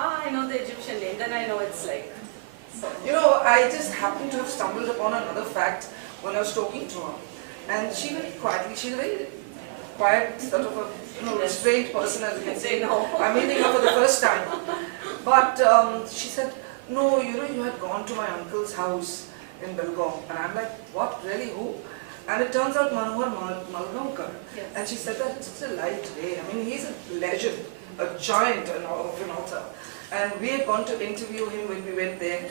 Ah, I know the Egyptian name, then I know it's like... So. You know, I just happened to have stumbled upon another fact when I was talking to her. And she very quietly, she's a very quiet, sort of a restrained person, as you can see. I'm meeting her for the first time. But she said, no, you had gone to my uncle's house in Belgaum. And I'm like, what, really, who? And it turns out Manohar Malgaonkar. Yes. And she said that it's such a light way. I mean, he's a legend, a giant of an author. And we had gone to interview him when we went there.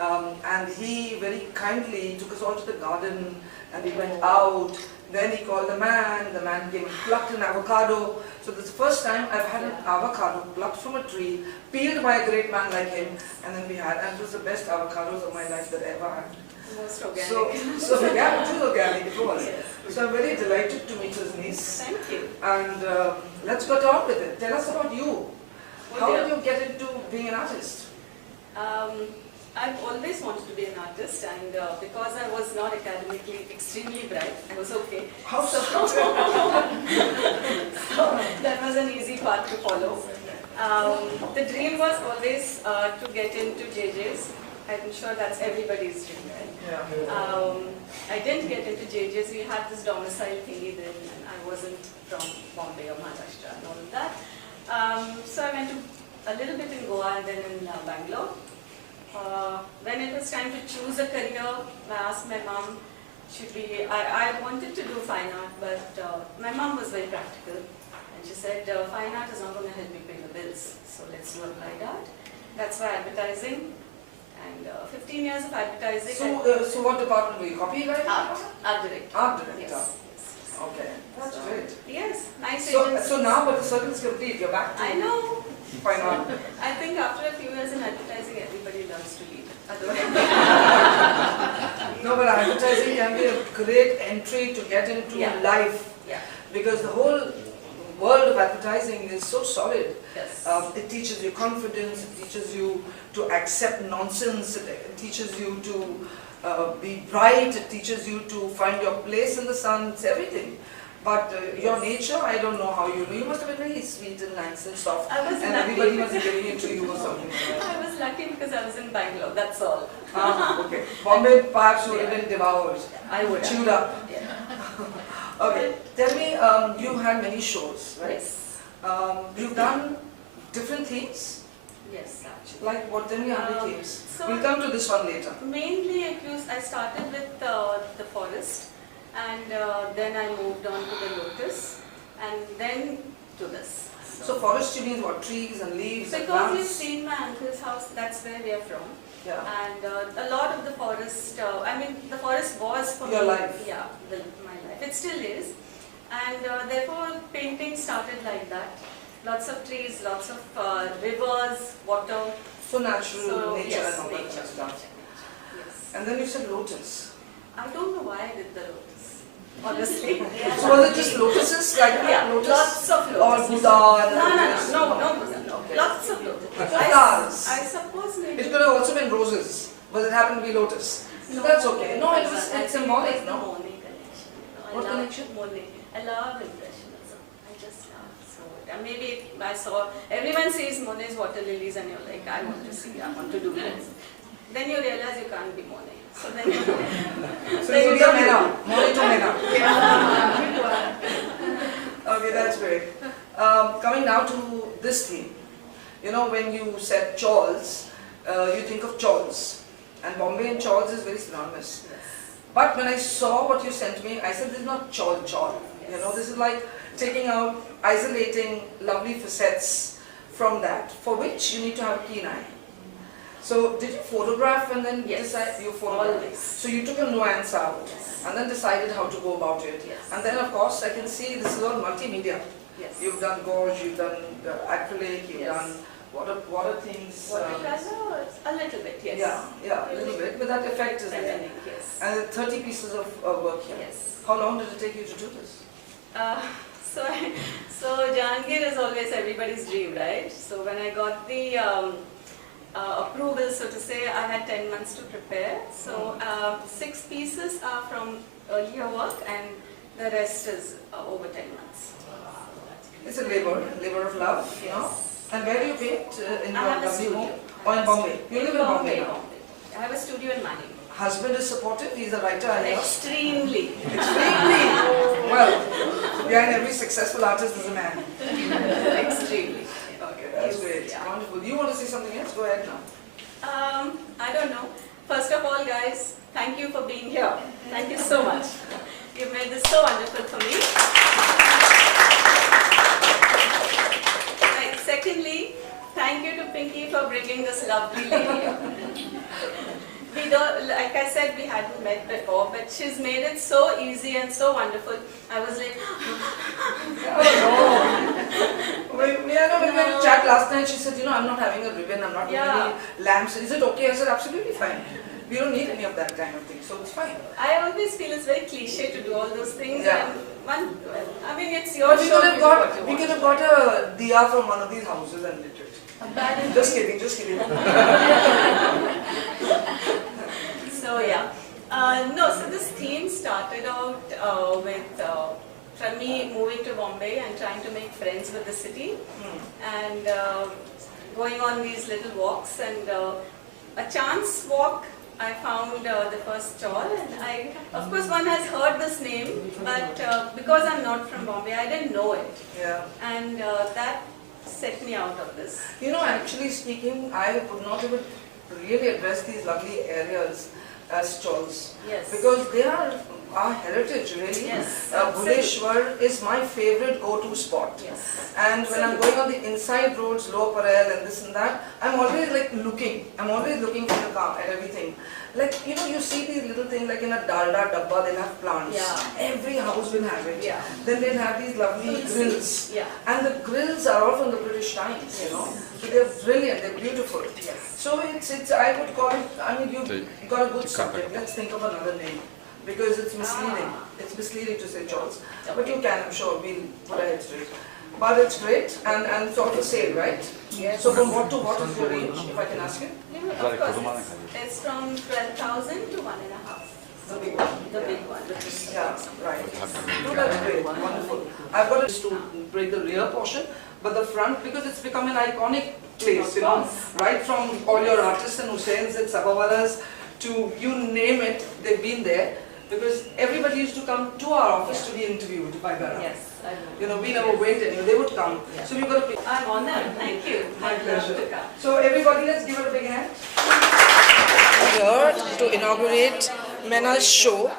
And he very kindly took us all to the garden, and we went out. Then he called the man came and plucked an avocado. So this is the first time I've had an avocado plucked from a tree, peeled by a great man like him, and then we had, and it was the best avocados of my life that I ever had. Most organic. So yeah, it was organic, it was. Yes. So I'm very delighted to meet his niece. Thank you. And let's go on with it. Tell us about you. How did you get into being an artist? I've always wanted to be an artist, and because I was not academically extremely bright, I was okay. How so? So that was an easy path to follow. The dream was always to get into JJ's. I'm sure that's everybody's dream, right? Yeah. I didn't get into JJ's. We had this domicile thingy then, and I wasn't from Bombay or Maharashtra and all of that. So I went to a little bit in Goa and then in Bangalore. When it was time to choose a career, I asked my mom, I wanted to do fine art, but my mom was very practical. And she said, fine art is not going to help me pay the bills, so let's do applied art. That's why advertising, and 15 years of advertising. So what department were you? Copyright? Art director. Art director. Yes. Okay, that's great. Yes, nice So agency. now, but the circle is complete. You're back to I know. fine art. I think after a few years in advertising, everybody learns to read. No, but advertising can be a great entry to get into life. Yeah. Because the whole world of advertising is so solid. Yes. It teaches you confidence, it teaches you to accept nonsense, it teaches you to be bright, it teaches you to find your place in the sun, it's everything. But your nature, I don't know how you do. You must have been very sweet and nice and soft. I was and lucky everybody must be because- getting into you or something like that. I was lucky because I was in Bangalore, that's all. Okay. Bombay perhaps would have been devoured. I would have. Chewed up. Yeah. Okay. Tell me, you had many shows, right? Yes. You've done different themes? Yes, actually. Like what? Tell me how many themes? so- We'll come to this one later. Mainly I started with the forest, and then I moved on to the lotus, and then to this. So forest you mean what? Trees and leaves and Because you've plants? seen my uncle's house, that's where we are from. Yeah. And a lot of the forest, I mean, the forest was for Your me. life. Yeah, my life. It still is. And therefore, painting started like that. Lots of trees, lots of rivers, water. So natural So, nature yes, and all that kind nature. of stuff. Yes. And then you said lotus. I don't know why I did the lotus, honestly. So was it just lotuses? Like lotus? Lots of Or lotus. Buddha and No, lotus? no, no. Okay. Lots of lotus. Flowers. I suppose maybe. It could have also been roses, but it happened to be lotus. So that's okay. No, it's symbolic, no? Monet connection. What connection? Monet. I love impressionism. I just love so. And maybe I saw everyone says Monet's water lilies, and you're like, I want to see. I want to do this. Then you realize you can't be Monet. So then you. So you be a Mena, Monet to Mena. Okay, that's great. Coming now to this theme. You know, when you said chawls, you think of chawls. And Bombay and chawls is very synonymous. But when I saw what you sent me, I said this is not chawl. You know, this is like taking out, isolating lovely facets from that, for which you need to have a keen eye. So did you photograph and then decide you photographed? Always. So you took a nuance out and then decided how to go about it. Yes. And then of course I can see this is all multimedia. Yes. You've done gouache, you've done acrylic, you've Yes. done water things. Watercolor, a little bit, yes. Yeah, a little bit, but that effect is there. Pattern, yes. And the 30 pieces of work here. Yes. How long did it take you to do this? So Jahangir is always everybody's dream, right? So when I got the approval, so to say, I had 10 months to prepare. So 6 pieces are from earlier work, and the rest is over 10 months. It's a labor of love, you know. Yes. And where do you paint? In I your have a lovely studio. home? Or in Bombay? You live in Bombay now? I have a studio in Mani. Husband is supportive, he's a writer, I hear. Extremely. Extremely! Well, behind every successful artist is a man. Extremely. Okay, that's great. Yeah. Wonderful. Do you want to say something else? Go ahead now. I don't know. First of all, guys, thank you for being here. Thank you so much. You've made this so wonderful for me. Right, secondly, thank you to Pinky for bringing this lovely lady here. We don't, like I said, we hadn't met before, but she's made it so easy and so wonderful. I was like, Oh no! When we had a chat last night, she said, you know, I'm not having a ribbon, I'm not having Yeah. any lamps. Is it okay? I said, absolutely fine. We don't need any of that kind of thing, so it's fine. I always feel it's very cliche to do all those things. Yeah. And I mean, it's your But we show. could have do what got, you we want. could have got a diya from one of these houses and lit it. Just kidding, just kidding. So yeah, no. So this theme started out with from me moving to Bombay and trying to make friends with the city, and going on these little walks. And a chance walk, I found the first stall, and of course, one has heard this name, but because I'm not from Bombay, I didn't know it, Yeah. and that set me out of this. You know, actually speaking, I would not even really address these lovely areas as stalls. Yes. Because they are our heritage, really. Yes, Bhuleshwar is my favorite go-to spot. Yes. And when I'm going on the inside roads, Lower Parel and this and that, I'm always like looking. I'm always looking for the car and everything. Like, you know, you see these little things like in a dalda dabba, they'll have plants. Yeah. Every house will have it. Yeah. Then they'll have these lovely Tulsi. grills. Yeah. And the grills are all from the British times, you know. So they're brilliant, they're beautiful. Yes. So it's I would call it, I mean, you've got a good subject. Let's think of another name. Because it's misleading. It's misleading to say Charles. But you can, I'm sure, we'll put our heads straight. But it's great and it's on for sale, right? Yes. So from what to what is your range, if I can ask you? Of course, it's from 12,000 to 1.5. The big one. The big one, which is Yeah, right. No, that's great, wonderful. I've got it to break the rear portion, but the front, because it's become an iconic place, you know, right from all your artists and Hussains and Sabawalas to you name it, they've been there. Because everybody used to come to our office to be interviewed by Gara. Yes, I know. You know, we never went anywhere, they would come. Yeah. So we've got to pay. I'm honored. Thank you. My I'd love pleasure. to come. So everybody, let's give it a big hand. Here to inaugurate Mena's show,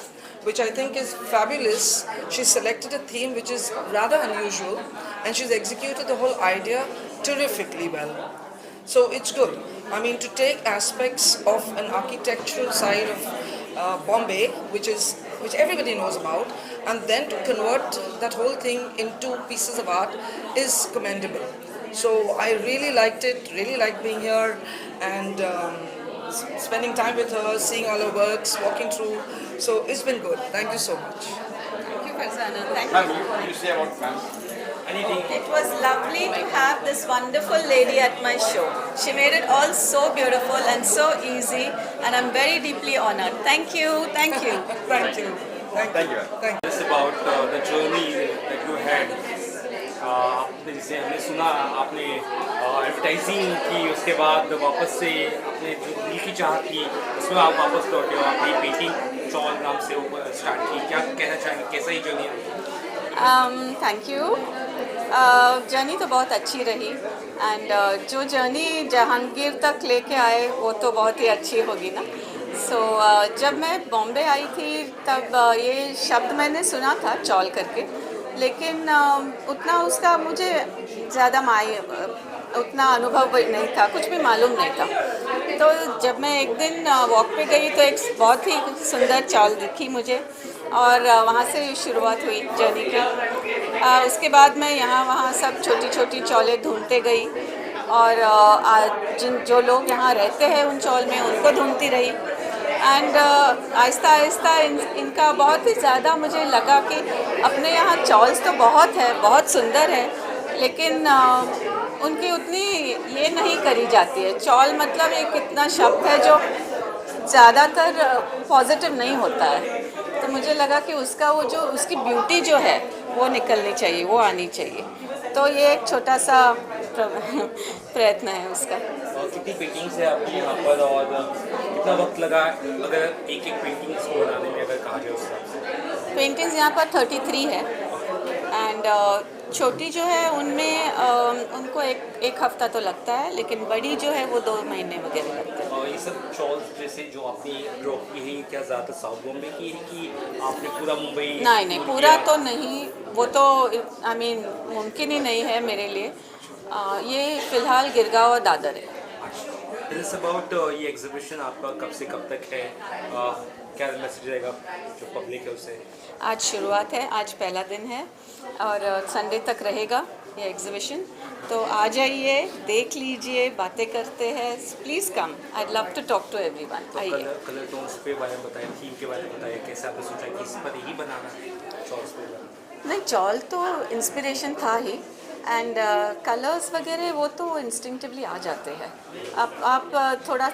which I think is fabulous. She selected a theme which is rather unusual, and she's executed the whole idea terrifically well. So it's good. I mean, to take aspects of an architectural side of Bombay, which everybody knows about, and then to convert that whole thing into pieces of art is commendable. So I really liked it, really liked being here and spending time with her, seeing all her works, walking through. So it's been good. Thank you so much. Thank you, Farzana. Thank Ma'am, you. you say about fans? Anything? It was lovely to have this wonderful lady at my show. She made it all so beautiful and so easy, and I'm very deeply honored. Thank you. Thank you. Thank you. Thank you. Thank you. Just about the journey that you had. आपने जैसे हमने सुना आपने advertising की उसके बाद वापस से अपने जो दिल की चाह थी उसमें आप वापस लौटे हो आपने पेंटिंग चॉल नाम से ऊपर स्टार्ट की क्या कहना चाहेंगे कैसा ही जर्नी रही थैंक यू जर्नी तो बहुत अच्छी रही एंड जो जर्नी जहांगीर तक लेके आए वो तो बहुत ही अच्छी होगी ना सो जब मैं बॉम्बे आई थी तब ये शब्द मैंने सुना था चौल करके लेकिन उतना उसका मुझे ज़्यादा उतना अनुभव नहीं था कुछ भी मालूम नहीं था तो जब मैं एक दिन वॉक पे गई तो एक बहुत ही सुंदर चौल दिखी मुझे और वहाँ से शुरुआत हुई जर्नी की उसके बाद मैं यहाँ वहाँ सब छोटी छोटी चौलें ढूंढते गई और जो लोग यहाँ रहते हैं उन चौल में उनको ढूंढती रही एंड आहिस्ता आहिस्ता इनका बहुत ही ज़्यादा मुझे लगा कि अपने यहाँ चौल्स तो बहुत है बहुत सुंदर है लेकिन उनकी उतनी ये नहीं करी जाती है चौल मतलब एक इतना शब्द है जो ज़्यादातर पॉजिटिव नहीं होता है तो मुझे लगा कि उसका वो जो उसकी ब्यूटी जो है वो निकलनी चाहिए वो आनी चाहिए तो ये एक छोटा सा प्रयत्न है उसका। कितनी पेंटिंग्स है आपकी यहाँ पर और कितना वक्त लगा अगर एक एक पेंटिंग्स को बनाने में अगर कहा जाए उस हिसाब से? पेंटिंग्स यहाँ पर 33 है एंड छोटी जो है उनमें उनको एक हफ्ता तो लगता है, लेकिन बड़ी जो है वो 2 महीने वगैरह लगते हैं। और ये सब शॉल्स जैसे जो आपने ड्रॉ की है क्या ज़्यादातर साउथ बॉम्बे की है कि आपने पूरा मुंबई? नहीं पूरा तो नहीं, वो तो आई मीन मुमकिन ही नहीं है मेरे लिए। ये फ़िलहाल गिरगांव और दादर है। इट्स अबाउट ये एग्जीबिशन आपका कब से कब तक है? क्या मैसेज रहेगा जो पब्लिक है उसे? आज शुरुआत है, आज पहला दिन है और संडे तक रहेगा ये एग्जीबिशन। तो आ जाइए, देख लीजिए, बातें करते हैं। Please come, I love to talk to everyone. आइए। कलर टोन्स पे बारे में बताइए, थीम के बारे में बताइए, कैसे आपने सोचा कि इस पर ही बनाना है चॉल्स पे बनाना? नहीं, चॉल तो इंस्पिरेशन था ही एंड कलर्स वगैरह वो तो इंस्टिंक्टिवली आ जाते हैं। आप थोड़ा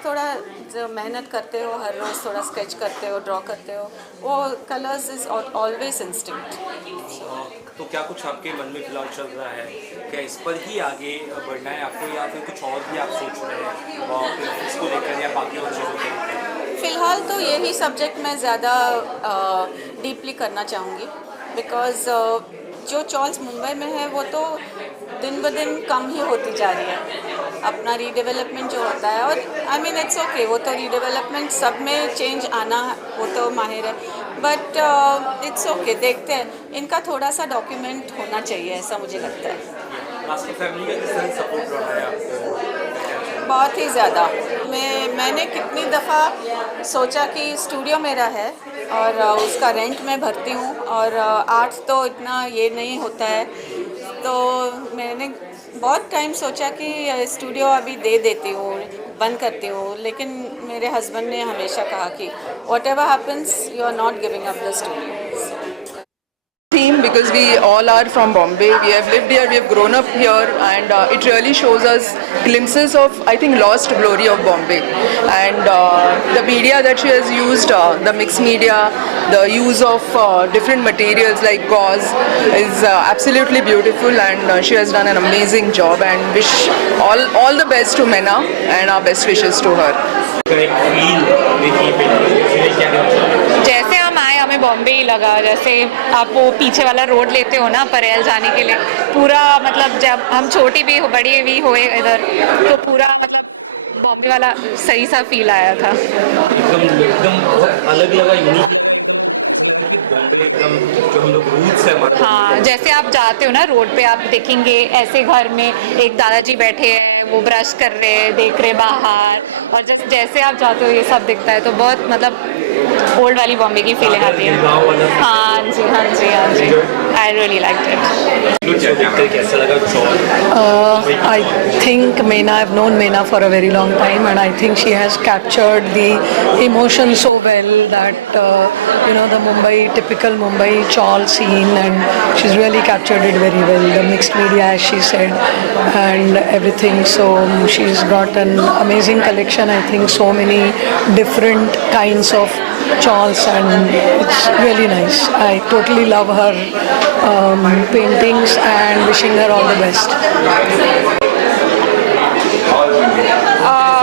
जो मेहनत करते हो, हर रोज़ थोड़ा स्केच करते हो, ड्रॉ करते हो, वो कलर्स इज़ ऑलवेज इंस्टिंक्ट। तो क्या कुछ आपके मन में फिलहाल चल रहा है? क्या इस पर ही आगे बढ़ना है आपको या फिर कुछ और भी आप सोच रहे हैं और फिर इसको लेकर या बाकी और चीज़ों को लेकर? फ़िलहाल तो यही सब्जेक्ट मैं ज़्यादा डीपली करना चाहूँगी बिकॉज़ जो चॉल्स मुंबई में है वो तो दिन ब दिन कम ही होती जा रही है। अपना रीडेवलपमेंट जो होता है, और आई मीन इट्स ओके, वो तो रीडेवलपमेंट सब में चेंज आना वो तो माहिर है, बट इट्स ओके, देखते हैं। इनका थोड़ा सा डॉक्यूमेंट होना चाहिए, ऐसा मुझे लगता है। आपकी फैमिली का किस तरह सपोर्ट रहा है आपको? बहुत ही ज़्यादा। मैंने कितनी दफ़ा सोचा कि स्टूडियो मेरा है और उसका रेंट मैं भरती हूँ और आर्ट तो इतना ये नहीं होता है, तो मैंने बहुत टाइम सोचा कि स्टूडियो अभी दे देती हूँ, बंद करती हूँ, लेकिन मेरे हस्बैंड ने हमेशा कहा कि whatever happens, you are not giving up the studio. Theme because we all are from Bombay. We have lived here, we have grown up here, and it really shows us glimpses of, I think, lost glory of Bombay. And the media that she has used, the mixed media, the use of different materials like gauze is absolutely beautiful, and she has done an amazing job. And wish all the best to Mena and our best wishes to her. जैसे हम आए हमें बॉम्बे ही लगा, जैसे आप वो पीछे वाला रोड लेते हो ना परेल जाने के लिए, पूरा मतलब जब हम छोटी भी बड़ी भी हुए इधर तो पूरा मतलब बॉम्बे वाला सही सा फील आया था। एकदम बहुत अलग लगा, यूनिक बॉम्बे एकदम जो हम लोग रूट्स है हमारे। हाँ, जैसे आप जाते हो ना रोड पे, आप देखेंगे ऐसे घर में एक दादाजी बैठे हैं, वो ब्रश कर रहे हैं, देख रहे बाहर, और जैसे आप जाते हो ये सब दिखता है, तो बहुत मतलब ओल्ड वाली बॉम्बे की फीलिंग आती है। हाँ जी हाँ जी हाँ जी, आई रियली लाइक्ड इट। कैसा लगा chawl? I think Meena, I've known Meena for a very long time, and I think she has captured the emotion so well that the Mumbai, typical Mumbai chawl scene, and she's really captured it very well. The mixed media, as she said, and everything. So she's got an amazing collection. I think so many different kinds of chawls, and it's really nice. I totally love her paintings and wishing her all the best.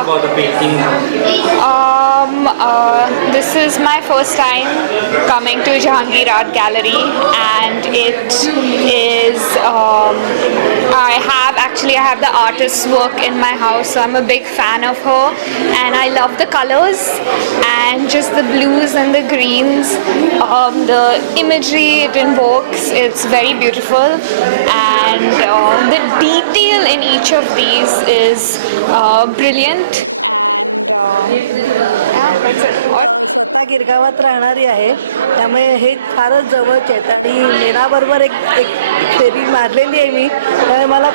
About the painting. This is my first time coming to Jahangir Art Gallery, and it is I have the artist's work in my house, so I'm a big fan of her, and I love the colors and just the blues and the greens, the imagery it invokes. It's very beautiful, and the detail in each of these is brilliant. आता गिरगावात राहणारी आहे, त्यामुळे हे फारच जवळच आहे आणि मेनाबरोबर एक फेरी मारलेली आहे मी, त्यामुळे मला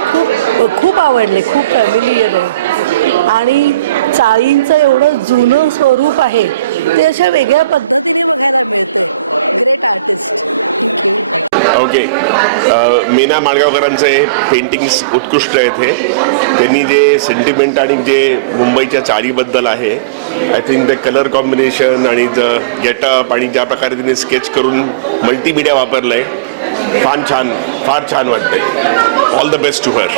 खूप आवडले, खूप फॅमिलियर आहे, आणि चाळींचं एवढं जुनं स्वरूप आहे ते अशा वेगळ्या पद्धतीने ओके. मीना माडगावकरांचे पेंटिंग्स उत्कृष्ट आहेत. हे त्यांनी जे सेंटिमेंट आणि जे मुंबईच्या चाळीबद्दल आहे, I think the colour combination आणि द गेटअप आणि ज्या प्रकारे तिने स्केच करून मल्टीमीडिया वापरलं आहे, फार छान वाटतंय. All the best to her.